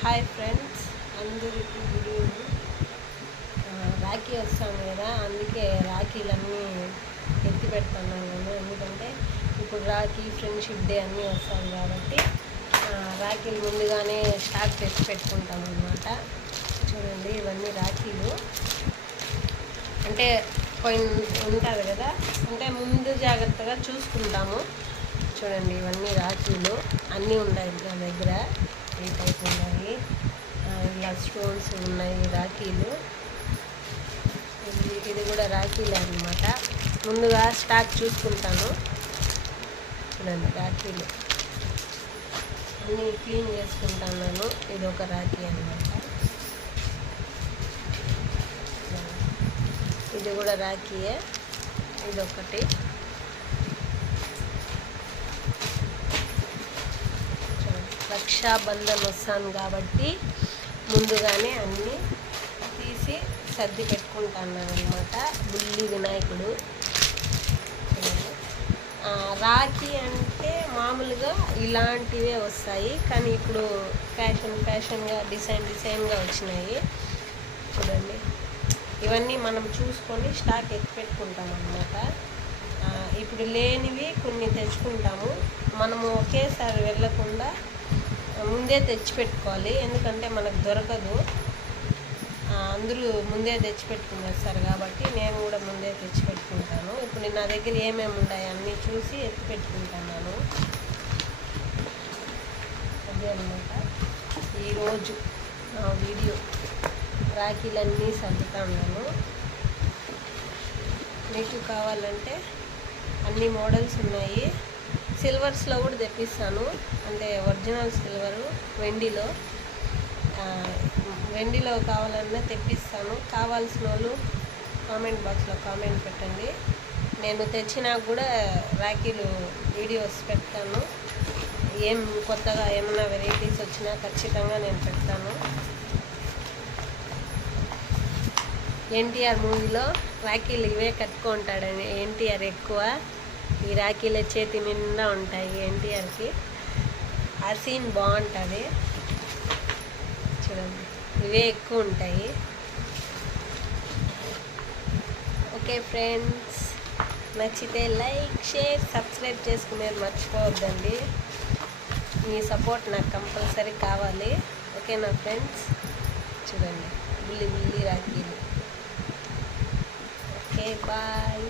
Hi friends, అందరికీ good evening. Rakhi వస్తాను కదా, అందుకే రాఖీలన్నీ ఎత్తి పెడుతున్నాను నేను. ఎందుకంటే ఇప్పుడు రాఖీ, ఫ్రెండ్షిప్ డే అన్నీ వస్తాయి కాబట్టి రాఖీలు ముందుగానే స్టాక్ తెచ్చి పెట్టుకుంటాం అన్నమాట. చూడండి, ఇవన్నీ రాఖీలు అంటే ఉంటుంది కదా, అంటే ముందు జాగ్రత్తగా చూసుకుంటాము. చూడండి, ఇవన్నీ రాఖీలు అన్నీ ఉన్నాయి నా దగ్గర. ఈ టైప్ ఉన్నాయి, ఇలా స్టోన్స్ ఉన్నాయి రాఖీలు. ఇది కూడా రాఖీలే అన్నమాట. ముందుగా స్టాక్ చూసుకుంటాను. చూడండి, రాఖీలు అన్నీ క్లీన్ చేసుకుంటాను నేను. ఇది ఒక రాఖీ అన్నమాట. ఇది కూడా రాఖీయే, ఇదొకటి. రక్షాబంధన్ వస్తాను కాబట్టి ముందుగానే అన్నీ తీసి సర్ది పెట్టుకుంటాను అనమాట. బుల్లి వినాయకుడు. రాఖీ అంటే మామూలుగా ఇలాంటివే వస్తాయి, కానీ ఇప్పుడు ఫ్యాషన్గా డిజైన్గా వచ్చినాయి. చూడండి, ఇవన్నీ మనం చూసుకొని స్టాక్ ఎత్తి పెట్టుకుంటాం అన్నమాట. ఇప్పుడు లేనివి కొన్ని తెచ్చుకుంటాము. మనము ఒకేసారి వెళ్ళకుండా ముందే తెచ్చిపెట్టుకోవాలి, ఎందుకంటే మనకు దొరకదు. అందరూ ముందే తెచ్చిపెట్టుకునేస్తారు కాబట్టి నేను కూడా ముందే తెచ్చిపెట్టుకుంటాను. ఇప్పుడు నా దగ్గర ఏమేమి ఉన్నాయి అన్నీ చూసి ఎత్తి పెట్టుకుంటున్నాను. అదే అన్నమాట ఈరోజు నా వీడియో. రాఖీలన్నీ సర్దుతా ఉన్నాను. మీకు కావాలంటే అన్ని మోడల్స్ ఉన్నాయి. సిల్వర్స్లో కూడా తెప్పిస్తాను, అంటే ఒరిజినల్ సిల్వరు, వెండిలో కావాలన్నా తెప్పిస్తాను. కావాల్సిన వాళ్ళు కామెంట్ బాక్స్లో కామెంట్ పెట్టండి. నేను తెచ్చినా కూడా రాఖీలు వీడియోస్ పెడతాను. ఏం కొత్తగా ఏమైనా వెరైటీస్ వచ్చినా ఖచ్చితంగా నేను పెడతాను. ఎన్టీఆర్ మూవీలో రాఖీలు ఇవే కట్టుకుంటాడని ఎన్టీఆర్ ఎక్కువ. ఈ రాఖీల చేతి నిండా ఉంటాయి ఎన్టీఆర్కి. ఆ సీన్ బాగుంటుంది. చూడండి, ఇవే ఎక్కువ ఉంటాయి. ఓకే ఫ్రెండ్స్, నచ్చితే లైక్, షేర్, సబ్స్క్రైబ్ చేసుకునేది మర్చిపోవద్దండి. మీ సపోర్ట్ నాకు కంపల్సరీ కావాలి. ఓకేనా ఫ్రెండ్స్? చూడండి, బుల్లి రాఖీలు. Okay, bye.